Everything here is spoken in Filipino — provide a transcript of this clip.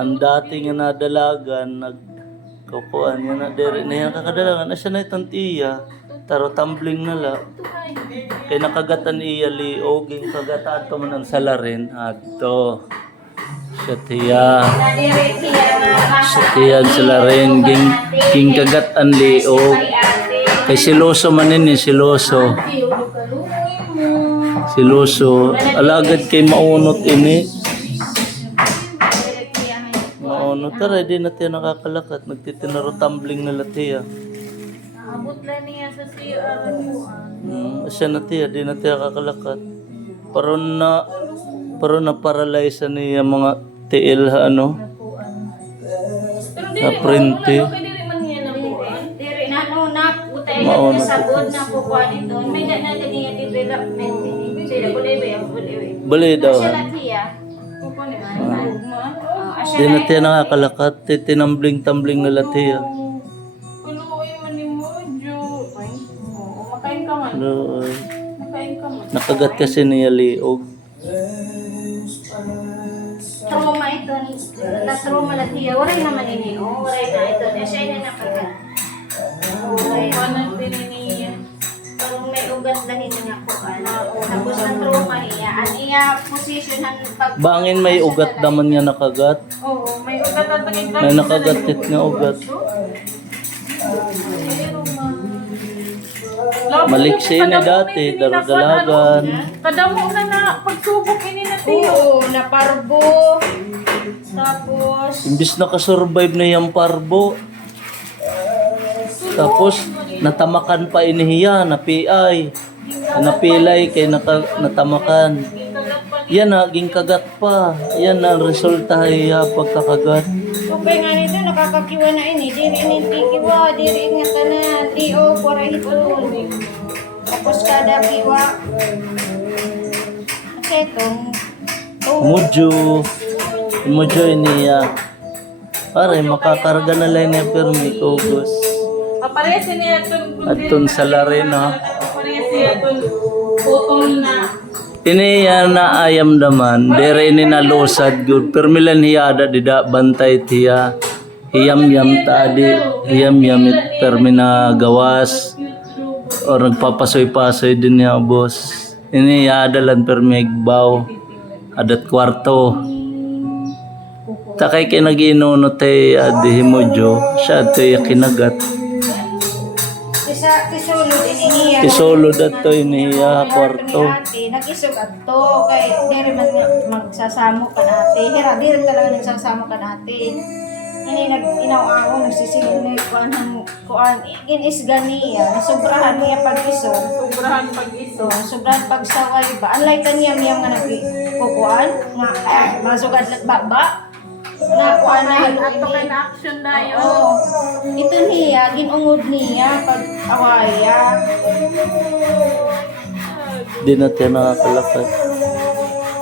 ang dating nga nadalagan, nagkukuhan niya na diri na yan kakadalagan. Asya na itong tiya, taro tumbling na la. Kay nakagatan iya liog, yung kagatan to man ang salarin. Ato. Siya tiya. Siya tiya ang salarin, ging kagatan liog. Kay siloso man ini, siloso. Siloso. Alagad kay maunot ini. Maunot. Tara, di na tiya nakakalakat. Nagtitinaro tumbling na latiya. Abot lang niya sa CR. Siya na tiya, di na tiya kakalakat. Pero na paralyze niya mga tiil ano. Pero Na printe. diri man niya na buwan. Diri na no na utay Mauna na po. sabod na po kuan ito. May na niya development ini. Sila boleh ba yung boleh. Bali daw. Siya na tiya. Kuko ni Di na tiya nakakalakat. Tinambling-tambling na latiya. Punuin man ni Mojo. Ay, makain ka man. Makain ka man. Nakagat kasi niya liog. Trauma ito ni na trauma na tiya. Waray naman ini. Oh, waray na ito. Siya na nakagat. Paano din niya? Parang may ugat lang ito nga po. Tapos ang trauma niya. Ang iya position ang pag... Bangin may ugat naman niya nakagat. Oo, may ugat at pagkita. May nakagatit na ugat. Maliksi na dati, daradalagan. Kadamo na pagsubok ini na tiyo. Oo, na parbo. Tapos... Imbis nakasurvive na yung parbo. Tapos natamakan pa inihiya, napilay. Napilay kay natamakan. Yan na, kagat pa. Yan na, ang resulta ay pagkakagat. Okay nga nito, nakakakiwa na ini. Diri kiwa, diri nga tanan. Tio, para hipon. Tapos kada kiwa. Kasi itong... Mujo iniya. Pare, makakarga na lang yung permi, kugos. Aparece niya itong... Atun sa larin, ha? Aparece itong putol na. Iniya na ayam naman, dere ini nalusad good. Permilan hiyada dida bantay tiya. Hiyam-yam tadi, hiyam-yam it permina gawas. Or nagpapasoy-pasoy din niya, boss. Ini yada lan permigbaw. Adat kwarto. Takay kay nag-inuno tay adihimojo, siya tay kinagat. Kisulod inihiya. Isolod ato iniya kwarto. Nag-isog ato. Kay diri man nga magsasamo ka natin. Hira, diri talaga nagsasamo ka natin. Ini inaw-aw, nagsisilog na kuan. Ginisga niya. Nasubrahan niya pag-isog. Sobrahan pag-iso. Sobrang pagsaway ba? Unlike kanya nga nagkukuan. Nga, masugad lat baba. Na kuan na Ato kay na action na yun. Oo. Ito niya, ginungod niya pag awaya. Di na tayo nakakalakad.